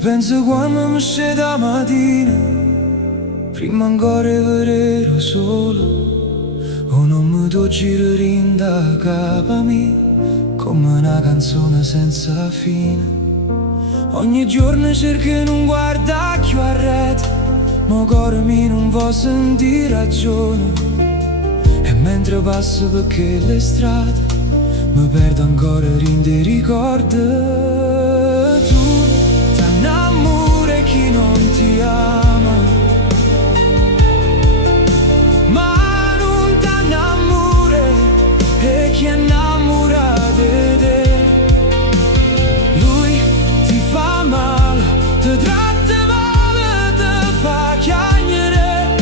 penso quando mi scende la mattina, prima ancora vedere solo, o non mi do giro rinda capa mia, come una canzone senza fine. Ogni giorno cerco di non guardare più a rete, ma cuore mio non vuole sentire ragione. E mentre passo per quelle strade, mi perdo ancora in dei ricordi. Tu ti innamori chi non ti ama, ma non ti innamori e chi è innamorato di te. Lui ti fa male, ti tratta male, ti fa chiagnere,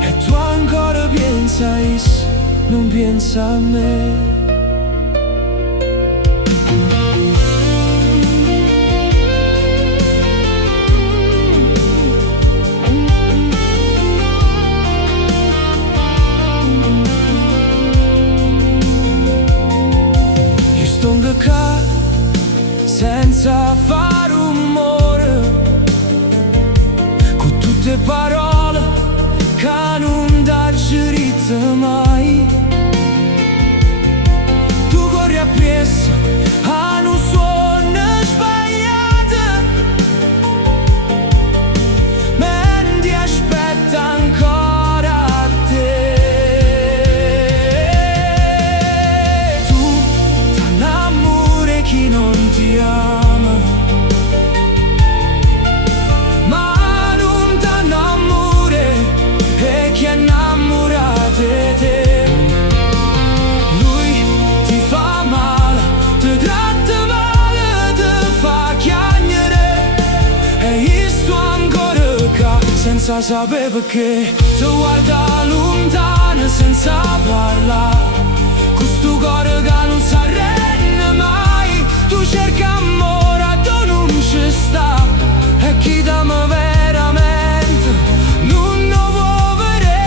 e tu ancora pensa a esso, non pensa a me. Senza fare rumore, con tutte parole che non t'aggiorite mai. Tu corri appresso a un suono sbagliato, mentre aspetta ancora a te. Tu ti innamori chi non ti ama, ma non ti innamori e chi è innamorato di te. Lui ti fa male, ti tratta male, ti fa chiagnere, e io sto ancora qua senza sapere perché. Ti guarda lontano senza parlare, con sto cuore che non si arrende mai. Tu cerchi amore dove non ci sta, e chi t'ama veramente non lo può vedere.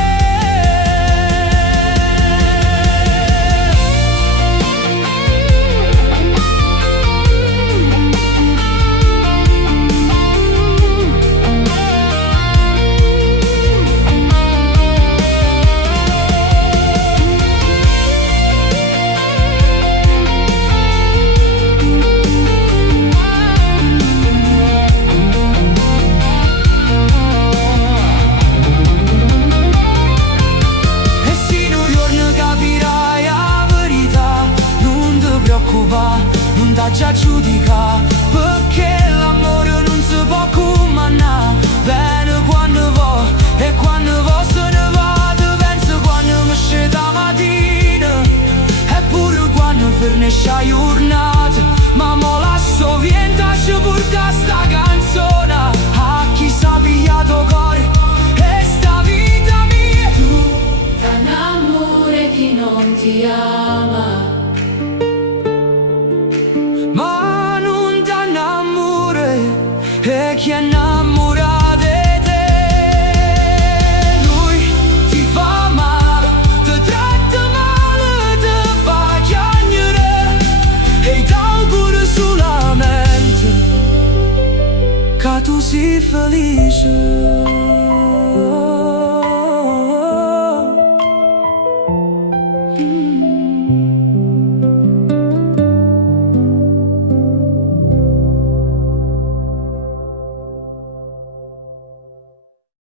Non t'ha già giudica, perché l'amore non si può comandare. Bene quando vo, e quando vo se ne va. Ti penso quando mi scende la mattina, eppure quando finisce la giornata. Ma mo lascio vienta ci porta sta canzone a chi s'ha pigliato cuore e sta vita mia. Tu ti innamori chi non ti ama, ma non ti innamori e chi è innamorato di te. Lui ti fa male, ti tratta male, ti fa chiagnere, e ti auguro solamente che tu sii felice.